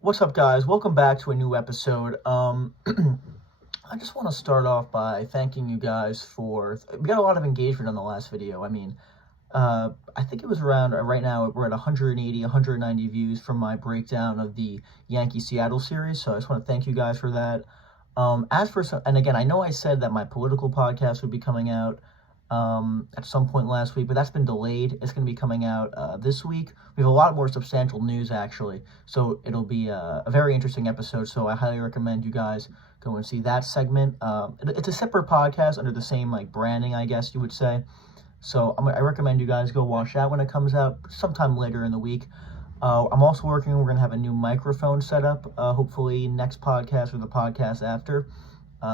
What's up, guys? Welcome back to a new episode. I just want to start off by thanking you guys we got a lot of engagement on the last video. I think it was around, right now we're at 180, 190 views from my breakdown of the Yankees Seattle series, so I just want to thank you guys for that. And again, I know I said that my political podcast would be coming out at some point last week, but that's been delayed. It's going to be coming out this week. We have a lot more substantial news, actually, so it'll be a very interesting episode, so I highly recommend you guys go and see that segment. It's a separate podcast under the same branding, I guess you would say, so I recommend you guys go watch that when it comes out sometime later in the week. I'm also we're going to have a new microphone set up, hopefully next podcast or the podcast after.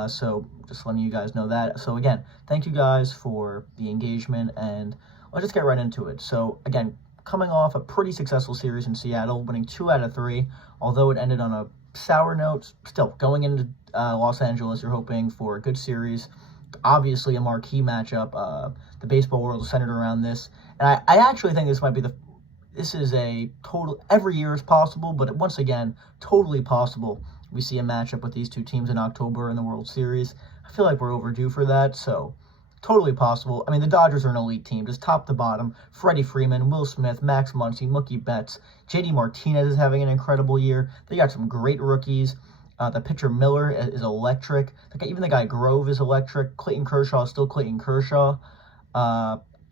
So just letting you guys know that. So again, thank you guys for the engagement, and let's just get right into it. So again, coming off a pretty successful series in Seattle, winning 2 out of 3, although it ended on a sour note, still going into Los Angeles, you're hoping for a good series. Obviously a marquee matchup. The baseball world is centered around this. And I actually think this is a total, every year is possible, but once again, totally possible we see a matchup with these two teams in October in the World Series. I feel like we're overdue for that, so totally possible. I mean, the Dodgers are an elite team, just top to bottom. Freddie Freeman, Will Smith, Max Muncy, Mookie Betts, JD Martinez is having an incredible year. They got some great rookies. The pitcher Miller is electric. Even the guy Grove is electric. Clayton Kershaw is still Clayton Kershaw.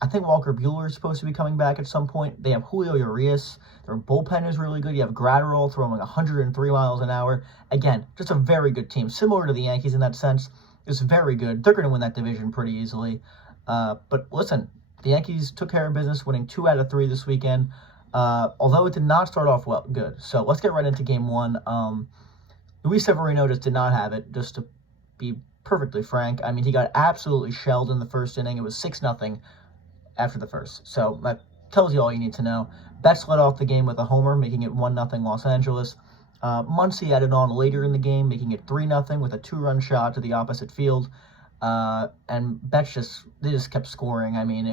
I think Walker Buehler is supposed to be coming back at some point. They have Julio Urias. Their bullpen is really good. You have Gratterall throwing 103 miles an hour. Again, just a very good team. Similar to the Yankees in that sense. It's very good. They're going to win that division pretty easily. But listen, the Yankees took care of business, winning 2 out of 3 this weekend. Although it did not start off good. So let's get right into Game 1. Luis Severino just did not have it, just to be perfectly frank. I mean, he got absolutely shelled in the first inning. It was 6-0 after the first. So that tells you all you need to know. Betts led off the game with a homer, making it 1-0 Los Angeles. Muncy added on later in the game, making it 3-0 with a 2-run shot to the opposite field. And Betts just kept scoring. I mean,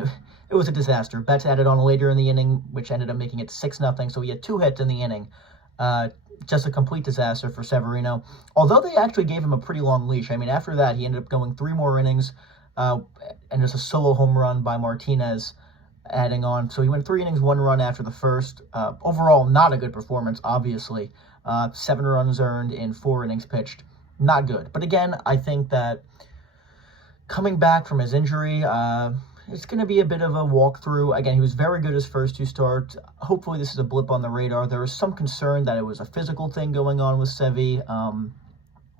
it was a disaster. Betts added on later in the inning, which ended up making it 6-0. So he had 2 hits in the inning. Just a complete disaster for Severino. Although they actually gave him a pretty long leash. I mean, after that, he ended up going 3 more innings, and just a solo home run by Martinez adding on. So he went 3 innings, 1 run after the first. Overall, not a good performance, obviously. 7 runs earned in 4 innings pitched. Not good. But again, I think that coming back from his injury, it's going to be a bit of a walkthrough. Again, he was very good his first 2 starts. Hopefully this is a blip on the radar. There was some concern that it was a physical thing going on with Sevy,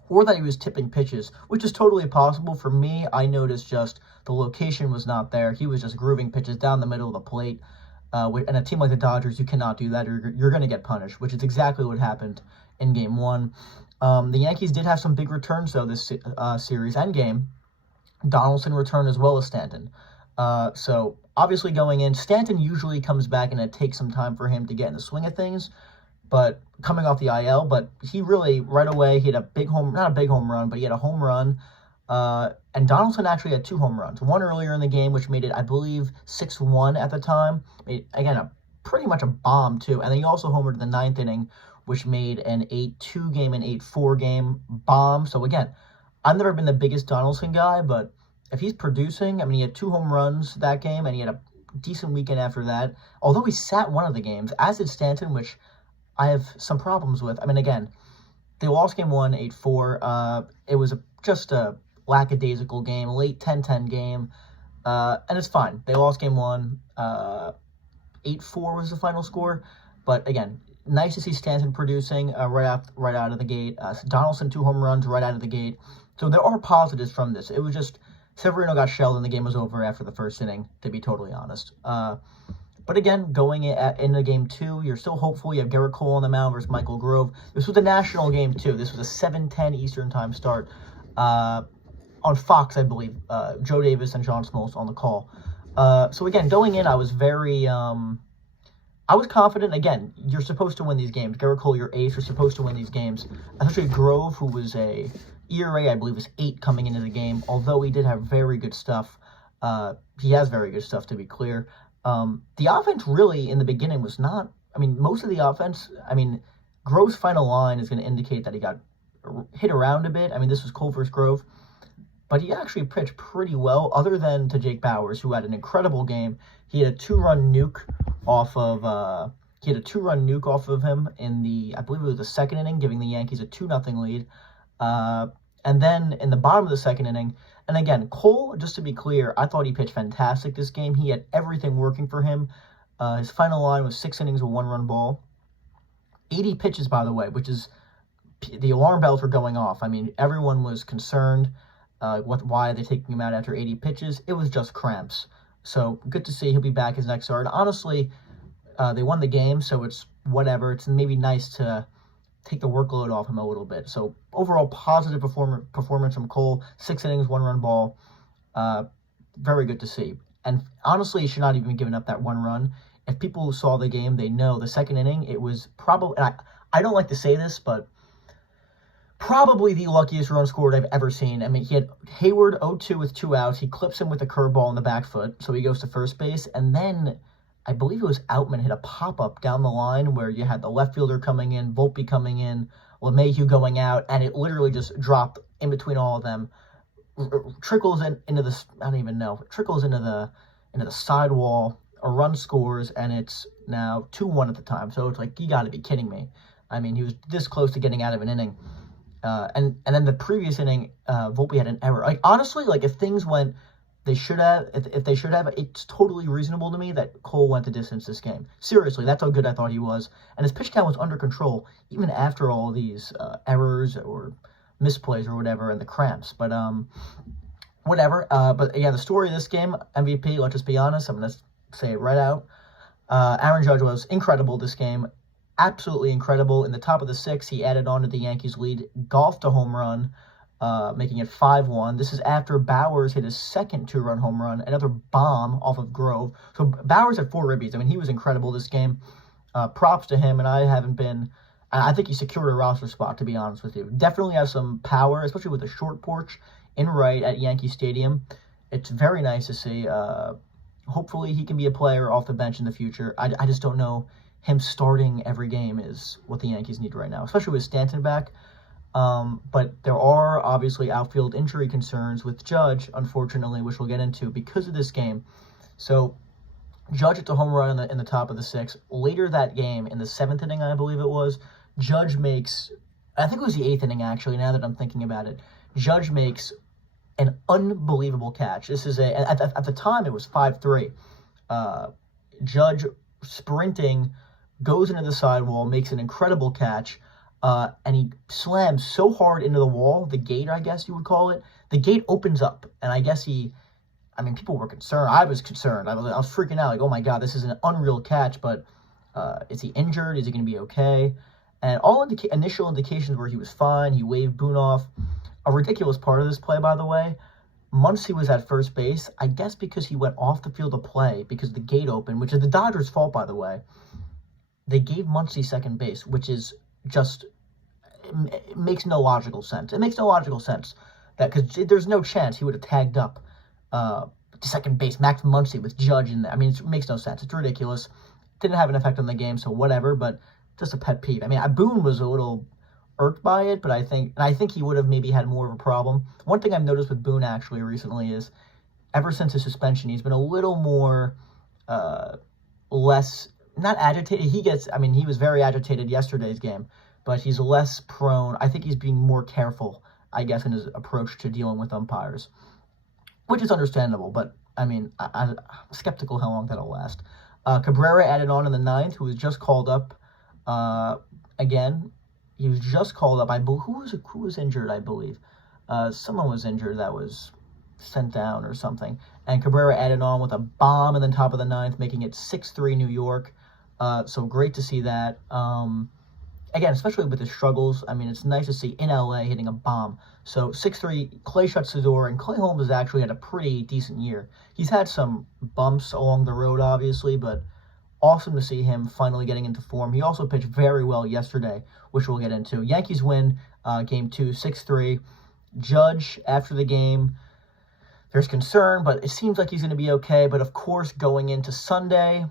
or that he was tipping pitches, which is totally possible. For me, I noticed just the location was not there. He was just grooving pitches down the middle of the plate. And a team like the Dodgers, you cannot do that, or you're going to get punished, which is exactly what happened in Game 1. The Yankees did have some big returns, though, this series and game. Donaldson returned as well as Stanton. So obviously going in, Stanton usually comes back and it takes some time for him to get in the swing of things, but coming off the IL, but he really right away, he had not a big home run, but he had a home run. And Donaldson actually had 2 home runs, one earlier in the game, which made it, I believe, 6-1 at the time. Again, pretty much a bomb too. And then he also homered in the 9th inning, which made an 8-2 game, an 8-4 game bomb. So again, I've never been the biggest Donaldson guy, but if he's producing, I mean, he had 2 home runs that game, and he had a decent weekend after that. Although he sat one of the games, as did Stanton, which I have some problems with. I mean, again, they lost Game 1, 8-4. It was just a lackadaisical game, a late 10-10 game, and it's fine. They lost Game 1, 8-4 was the final score. But again, nice to see Stanton producing right out of the gate. Donaldson 2 home runs right out of the gate. So there are positives from this. It was just Severino got shelled and the game was over after the first inning, to be totally honest. But again, going into Game 2, you're still hopeful. You have Garrett Cole on the mound versus Michael Grove. This was a national game, too. This was a 7:10 Eastern Time start on Fox, I believe. Joe Davis and John Smoltz on the call. So again, going in, I was confident. Again, you're supposed to win these games. Garrett Cole, your ace, you're supposed to win these games. Especially Grove, who was a ERA, I believe, was 8 coming into the game. Although he did have very good stuff. He has very good stuff, to be clear. The offense really in the beginning was not, I mean, most of the offense, I mean, Grove's final line is going to indicate that he got hit around a bit. I mean, this was Cole versus Grove, but he actually pitched pretty well, other than to Jake Bauers, who had an incredible game. He had a two-run nuke off of him in the, I believe it was the second inning, giving the Yankees a 2-0 lead. And then in the bottom of the second inning, and again, Cole, just to be clear, I thought he pitched fantastic this game. He had everything working for him. His final line was 6 innings with 1-run ball. 80 pitches, by the way, which is, the alarm bells were going off. I mean, everyone was concerned. Why are they taking him out after 80 pitches? It was just cramps. So good to see he'll be back his next start. Honestly, they won the game, so it's whatever. It's maybe nice to take the workload off him a little bit. So overall, positive performance from Cole. 6 innings, 1-run ball. Very good to see. And honestly, he should not even be giving up that 1 run. If people who saw the game, they know the second inning, it was probably, and I don't like to say this, but probably the luckiest run scored I've ever seen. I mean, he had Hayward 0-2 with 2 outs. He clips him with a curveball in the back foot, so he goes to first base. And then I believe it was Outman hit a pop-up down the line where you had the left fielder coming in, Volpe coming in, LeMahieu going out, and it literally just dropped in between all of them. Trickles into the, I don't even know, trickles into the sidewall. A run scores, and it's now 2-1 at the time. So it's like, you got to be kidding me. I mean, he was this close to getting out of an inning. And then the previous inning, Volpe had an error. Like, honestly, like, if things went, they should have, if they should have, it's totally reasonable to me that Cole went the distance this game. Seriously, that's how good I thought he was. And his pitch count was under control, even after all these errors or misplays or whatever, and the cramps. But, whatever. But, yeah, the story of this game, MVP, let's just be honest, I'm going to say it right out. Aaron Judge was incredible this game. Absolutely incredible. In the top of the 6th, he added on to the Yankees' lead, golfed a home run, making it 5-1. This is after Bauers hit his second 2-run home run, another bomb off of Grove. So Bauers had 4 ribbies. I mean, he was incredible this game. Props to him, and I think he secured a roster spot, to be honest with you. Definitely has some power, especially with a short porch in right at Yankee Stadium. It's very nice to see. Hopefully he can be a player off the bench in the future. I just don't know. Him starting every game is what the Yankees need right now, especially with Stanton back. But there are obviously outfield injury concerns with Judge, unfortunately, which we'll get into because of this game. So Judge hit the home run in the top of the 6th. Later that game, in the 7th inning, I believe it was, Judge makes, I think it was the 8th inning, actually, now that I'm thinking about it. Judge makes an unbelievable catch. This is at the time it was 5-3. Judge sprinting, goes into the sidewall, makes an incredible catch, and he slams so hard into the wall, the gate, I guess you would call it. The gate opens up, and I guess people were concerned. I was concerned. I was freaking out, like, oh my God, this is an unreal catch, but is he injured? Is he going to be okay? And all initial indications were he was fine. He waved Boone off. A ridiculous part of this play, by the way, Muncy was at first base, I guess because he went off the field of play because the gate opened, which is the Dodgers' fault, by the way. They gave Muncy second base, which is just, it makes no logical sense. It makes no logical sense that, because there's no chance he would have tagged up to second base, Max Muncy with Judge in there. I mean, it makes no sense. It's ridiculous. Didn't have an effect on the game, so whatever, but just a pet peeve. I mean, Boone was a little irked by it, but I think he would have maybe had more of a problem. One thing I've noticed with Boone actually recently is, ever since his suspension, he's been a little more, less, not agitated. He was very agitated yesterday's game, but he's less prone. I think he's being more careful, I guess, in his approach to dealing with umpires, which is understandable, but I mean, I'm skeptical how long that'll last. Cabrera added on in the 9th, who was just called up, again. He was just called up. Who was injured, I believe. Someone was injured that was sent down or something. And Cabrera added on with a bomb in the top of the 9th, making it 6-3 New York. So great to see that. Again, especially with his struggles, I mean, it's nice to see in LA hitting a bomb. So 6-3, Clay shuts the door, and Clay Holmes has actually had a pretty decent year. He's had some bumps along the road, obviously, but awesome to see him finally getting into form. He also pitched very well yesterday, which we'll get into. Yankees win Game 2, 6-3. Judge, after the game, there's concern, but it seems like he's going to be okay. But of course, going into Sunday,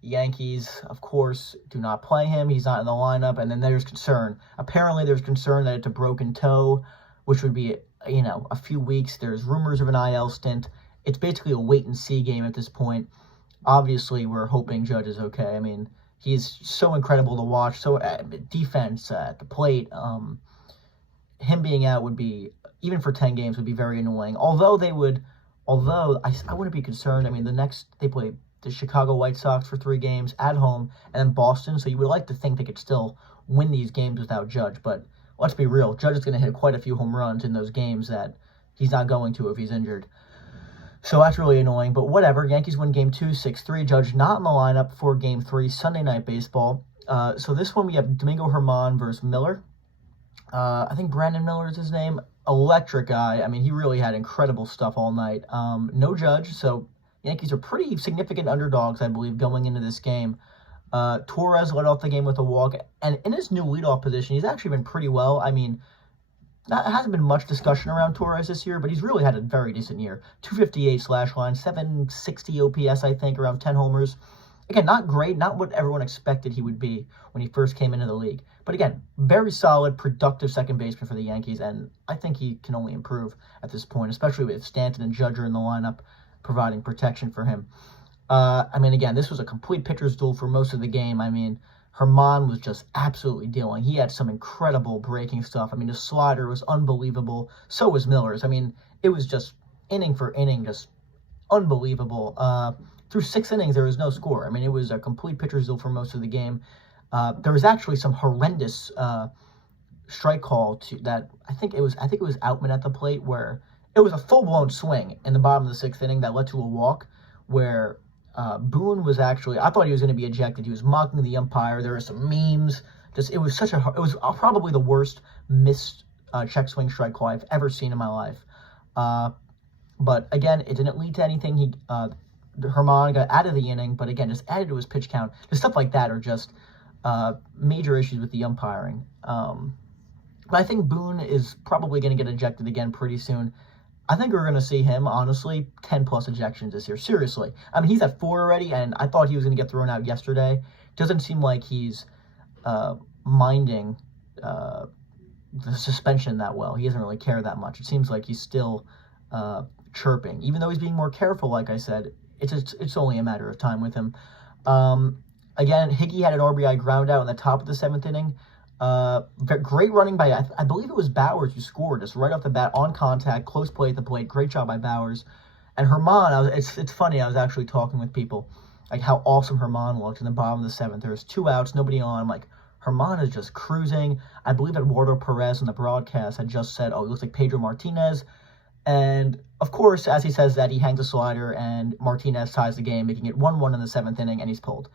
Yankees, of course, do not play him. He's not in the lineup. And then there's concern. Apparently, there's concern that it's a broken toe, which would be, a few weeks. There's rumors of an IL stint. It's basically a wait-and-see game at this point. Obviously, we're hoping Judge is okay. I mean, he's so incredible to watch. So defense at the plate, him being out would be, even for 10 games, would be very annoying. Although I wouldn't be concerned. I mean, they play the Chicago White Sox for 3 games at home, and then Boston. So you would like to think they could still win these games without Judge. But let's be real, Judge is going to hit quite a few home runs in those games that he's not going to if he's injured. So that's really annoying, but whatever. Yankees win Game 2, 6-3. Judge not in the lineup for Game 3, Sunday Night Baseball. So this one we have Domingo Germán versus Miller. I think Brandon Miller is his name. Electric guy. I mean, he really had incredible stuff all night. No Judge, so Yankees are pretty significant underdogs, I believe, going into this game. Torres led off the game with a walk, and in his new leadoff position, he's actually been pretty well. I mean, there hasn't been much discussion around Torres this year, but he's really had a very decent year. 258 slash line, 760 OPS, I think, around 10 homers. Again, not great, not what everyone expected he would be when he first came into the league. But again, very solid, productive second baseman for the Yankees, and I think he can only improve at this point, especially with Stanton and Judge in the lineup, providing protection for him. I mean, again, this was a complete pitcher's duel for most of the game. I mean, Germán was just absolutely dealing. He had some incredible breaking stuff. I mean, his slider was unbelievable. So was Miller's. I mean, it was just inning for inning, just unbelievable. Through 6 innings, there was no score. I mean, it was a complete pitcher's duel for most of the game. There was actually some horrendous strike call that I think it was Outman at the plate, where it was a full-blown swing in the bottom of the 6th inning that led to a walk, where Boone was actually, I thought he was going to be ejected. He was mocking the umpire. There were some memes. It was probably the worst missed check swing strike call I've ever seen in my life. But again, it didn't lead to anything. Germán got out of the inning, but again, just added to his pitch count. Just stuff like that are just major issues with the umpiring. But I think Boone is probably going to get ejected again pretty soon. I think we're going to see him, honestly, 10-plus ejections this year. Seriously. I mean, he's at 4 already, and I thought he was going to get thrown out yesterday. Doesn't seem like he's minding the suspension that well. He doesn't really care that much. It seems like he's still chirping. Even though he's being more careful, like I said, it's only a matter of time with him. Again, Higgy had an RBI ground out in the top of the 7th inning. Great running by, I believe it was Bowers who scored just right off the bat, on contact, close play at the plate. Great job by Bowers. And Germán, it's funny, I was actually talking with people, like how awesome Germán looked in the bottom of the 7th. There's 2 outs, nobody on. I'm like, Germán is just cruising. I believe Eduardo Perez on the broadcast had just said, oh, he looks like Pedro Martinez. And, of course, as he says that, he hangs a slider, and Martinez ties the game, making it 1-1 in the 7th inning, and he's pulled.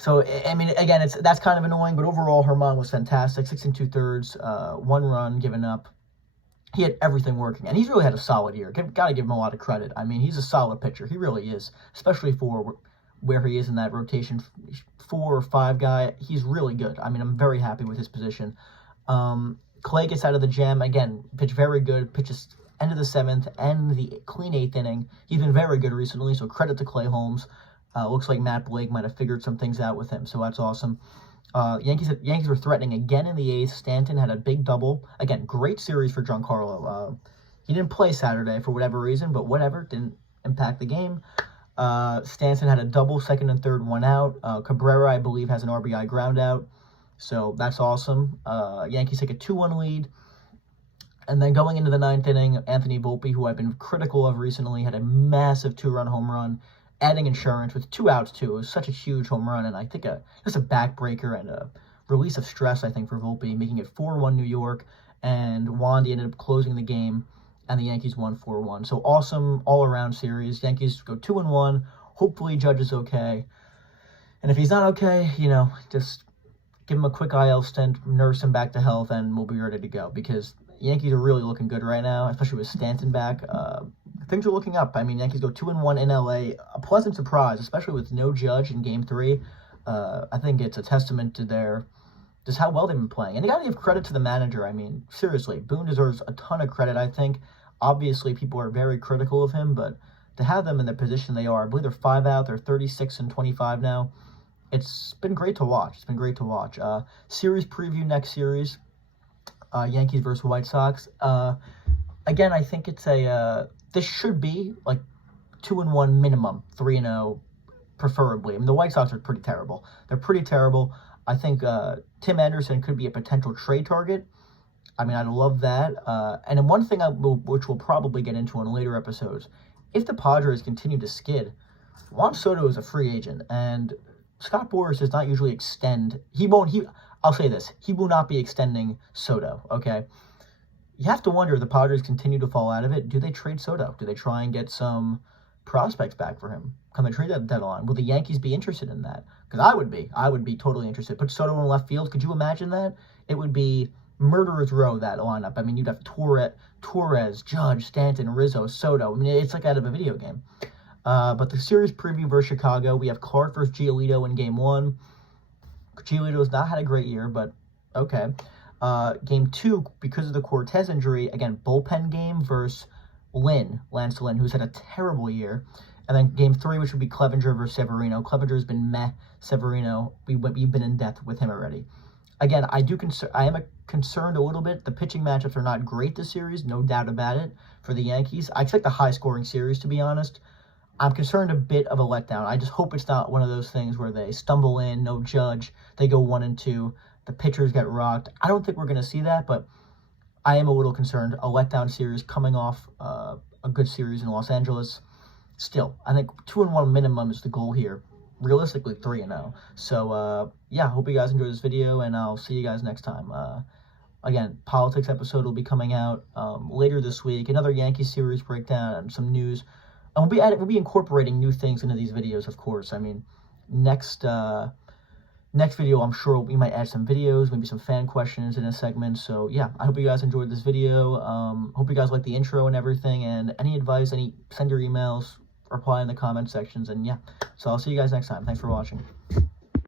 So, I mean, again, that's kind of annoying, but overall, Germán was fantastic. 6 2/3, 1 run given up. He had everything working, and he's really had a solid year. Got to give him a lot of credit. I mean, he's a solid pitcher. He really is, especially for where he is in that rotation 4 or 5 guy. He's really good. I mean, I'm very happy with his position. Clay gets out of the jam. Again, pitched very good. Pitches end of the 7th and the clean 8th inning. He's been very good recently, so credit to Clay Holmes. Looks like Matt Blake might have figured some things out with him, so that's awesome. Yankees were threatening again in the 8th. Stanton had a big double. Again, great series for Giancarlo. He didn't play Saturday for whatever reason, but whatever, didn't impact the game. Stanton had a double, 2nd and 3rd, 1 out. Cabrera, I believe, has an RBI ground out, so that's awesome. Yankees take a 2-1 lead. And then going into the 9th inning, Anthony Volpe, who I've been critical of recently, had a massive 2-run home run, adding insurance with 2 outs, too. It was such a huge home run, and I think just a backbreaker and a release of stress, I think, for Volpe, making it 4-1 New York, and Wandy ended up closing the game, and the Yankees won 4-1. So awesome all-around series. Yankees go 2-1. Hopefully Judge is okay. And if he's not okay, just give him a quick IL stint, nurse him back to health, and we'll be ready to go, because Yankees are really looking good right now, especially with Stanton back. Things are looking up. I mean, Yankees go 2-1 in LA. A pleasant surprise, especially with no Judge in Game 3. I think it's a testament to just how well they've been playing. And you got to give credit to the manager. I mean, seriously, Boone deserves a ton of credit, I think. Obviously, people are very critical of him, but to have them in the position they are, I believe they're 5 out, they're 36-25 now. It's been great to watch. It's been great to watch. Series preview next series, Yankees versus White Sox. Again, I think it's this should be like 2-1 minimum, 3-0 preferably. I mean, the White Sox are pretty terrible. They're pretty terrible. I think Tim Anderson could be a potential trade target. I mean, I'd love that. And then one thing which we'll probably get into in later episodes, if the Padres continue to skid, Juan Soto is a free agent, and Scott Boras does not usually extend. I'll say this: he will not be extending Soto. Okay. You have to wonder if the Padres continue to fall out of it. Do they trade Soto? Do they try and get some prospects back for him? Come and trade that deadline. Will the Yankees be interested in that? Because I would be. I would be totally interested. Put Soto in left field. Could you imagine that? It would be murderer's row, that lineup. I mean, you'd have Torres, Judge, Stanton, Rizzo, Soto. I mean, it's like out of a video game. But the series preview versus Chicago, we have Clark versus Giolito in Game 1. Giolito's not had a great year, but okay. Game 2, because of the Cortez injury, again, bullpen game versus Lance Lynn, who's had a terrible year. And then Game 3, which would be Clevenger versus Severino. Clevenger's been meh. Severino, we've been in depth with him already. Again, I am concerned a little bit. The pitching matchups are not great this series, no doubt about it, for the Yankees. I expect a high-scoring series, to be honest. I'm concerned a bit of a letdown. I just hope it's not one of those things where they stumble in, no Judge, they go 1-2, the pitchers get rocked. I don't think we're going to see that, but I am a little concerned. A letdown series coming off a good series in Los Angeles. Still, I think 2-1 minimum is the goal here. Realistically, 3-0. So, yeah, hope you guys enjoyed this video, and I'll see you guys next time. Again, politics episode will be coming out later this week. Another Yankee series breakdown and some news. And we'll be incorporating new things into these videos, of course. I mean, next video, I'm sure we might add some videos, maybe some fan questions in a segment. So, yeah, I hope you guys enjoyed this video. Hope you guys like the intro and everything. And any advice, send your emails, reply in the comment sections. And, yeah, so I'll see you guys next time. Thanks for watching.